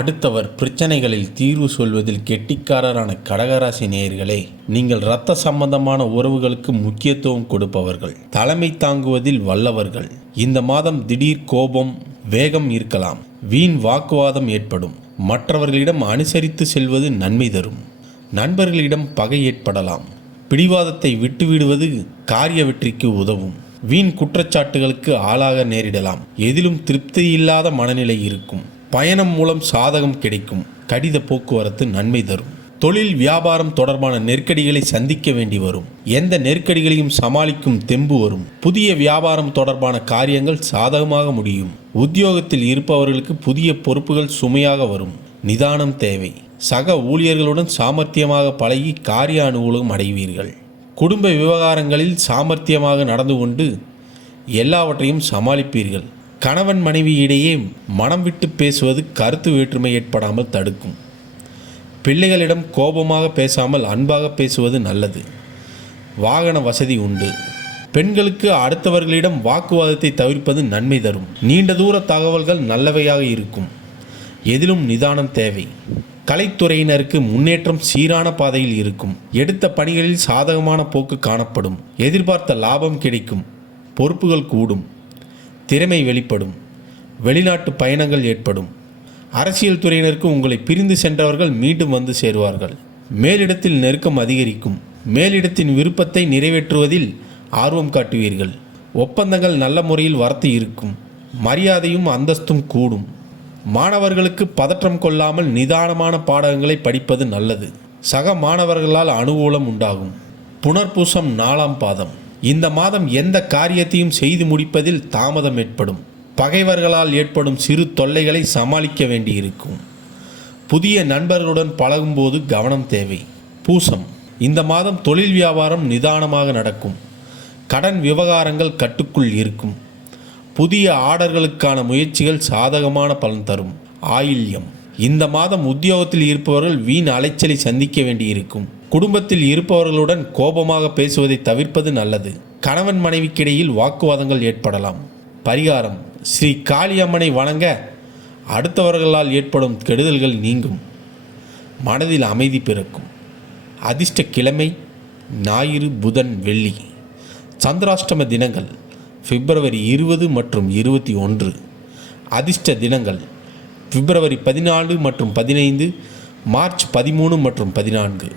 அடுத்தவர் பிரச்சனைகளில் தீர்வு சொல்வதில் கெட்டிக்காரரான கடகராசி நேயர்களே, நீங்கள் இரத்த சம்பந்தமான உறவுகளுக்கு முக்கியத்துவம் கொடுப்பவர்கள், தலைமை தாங்குவதில் வல்லவர்கள். இந்த மாதம் திடீர் கோபம், வேகம் இருக்கலாம். வீண் வாக்குவாதம் ஏற்படும். மற்றவர்களிடம் அனுசரித்து செல்வது நன்மை தரும். நண்பர்களிடம் பகை ஏற்படலாம். பிடிவாதத்தை விட்டுவிடுவது காரிய வெற்றிக்கு உதவும். வீண் குற்றச்சாட்டுகளுக்கு ஆளாக நேரிடலாம். எதிலும் திருப்தி இல்லாத மனநிலை இருக்கும். பயணம் மூலம் சாதகம் கிடைக்கும். கடித போக்குவரத்து நன்மை தரும். தொழில் வியாபாரம் தொடர்பான நெருக்கடிகளை சந்திக்க வேண்டி வரும். எந்த நெருக்கடிகளையும் சமாளிக்கும் தெம்பு வரும். புதிய வியாபாரம் தொடர்பான காரியங்கள் சாதகமாக முடியும். உத்தியோகத்தில் இருப்பவர்களுக்கு புதிய பொறுப்புகள் சுமையாக வரும். நிதானம் தேவை. சக ஊழியர்களுடன் சாமர்த்தியமாக பழகி காரிய அனுகூலம் அடைவீர்கள். குடும்ப விவகாரங்களில் சாமர்த்தியமாக நடந்து கொண்டு எல்லாவற்றையும் சமாளிப்பீர்கள். கணவன் மனைவி இடையே மனம் விட்டு பேசுவது கருத்து வேற்றுமை ஏற்படாமல் தடுக்கும். பிள்ளைகளிடம் கோபமாக பேசாமல் அன்பாக பேசுவது நல்லது. வாகன வசதி உண்டு. பெண்களுக்கு அடுத்தவர்களிடம் வாக்குவாதத்தை தவிர்ப்பது நன்மை தரும். நீண்ட தூர தகவல்கள் நல்லவையாக இருக்கும். எதிலும் நிதானம் தேவை. கலைத்துறையினருக்கு முன்னேற்றம் சீரான பாதையில் இருக்கும். எடுத்த பணிகளில் சாதகமான போக்கு காணப்படும். எதிர்பார்த்த லாபம் கிடைக்கும். பொறுப்புகள் கூடும். திறமை வெளிப்படும். வெளிநாட்டு பயணங்கள் ஏற்படும். அரசியல் துறையினருக்கு உங்களை பிரிந்து சென்றவர்கள் மீண்டும் வந்து சேருவார்கள். மேலிடத்தில் நெருக்கம் அதிகரிக்கும். மேலிடத்தின் விருப்பத்தை நிறைவேற்றுவதில் ஆர்வம் காட்டுவீர்கள். ஒப்பந்தங்கள் நல்ல முறையில் வரத்து இருக்கும். மரியாதையும் அந்தஸ்தும் கூடும். மாணவர்களுக்கு பதற்றம் கொள்ளாமல் நிதானமான பாடங்களை படிப்பது நல்லது. சக மாணவர்களால் அனுகூலம் உண்டாகும். புனர்பூசம் 4ஆம் பாதம். இந்த மாதம் எந்த காரியத்தையும் செய்து முடிப்பதில் தாமதம் ஏற்படும். பகைவர்களால் ஏற்படும் சிறு தொல்லைகளை சமாளிக்க வேண்டியிருக்கும். புதிய நண்பர்களுடன் பழகும்போது கவனம் தேவை. பூசம். இந்த மாதம் தொழில் வியாபாரம் நிதானமாக நடக்கும். கடன் விவகாரங்கள் கட்டுக்குள் இருக்கும். புதிய ஆர்டர்களுக்கான முயற்சிகள் சாதகமான பலன் தரும். ஆயில்யம். இந்த மாதம் உத்தியோகத்தில் இருப்பவர்கள் வீண் அலைச்சலை சந்திக்க வேண்டியிருக்கும். குடும்பத்தில் இருப்பவர்களுடன் கோபமாக பேசுவதை தவிர்ப்பது நல்லது. கணவன் மனைவிக்கிடையில் வாக்குவாதங்கள் ஏற்படலாம். பரிகாரம்: ஸ்ரீ காளியம்மனை வணங்க அடுத்தவர்களால் ஏற்படும் கெடுதல்கள் நீங்கும். மனதில் அமைதி பிறக்கும். அதிர்ஷ்ட கிழமை ஞாயிறு, புதன், வெள்ளி. சந்திராஷ்டம தினங்கள் பிப்ரவரி 20 மற்றும் 21. அதிர்ஷ்ட தினங்கள் பிப்ரவரி 14 மற்றும் 15, மார்ச் 13 மற்றும் 14.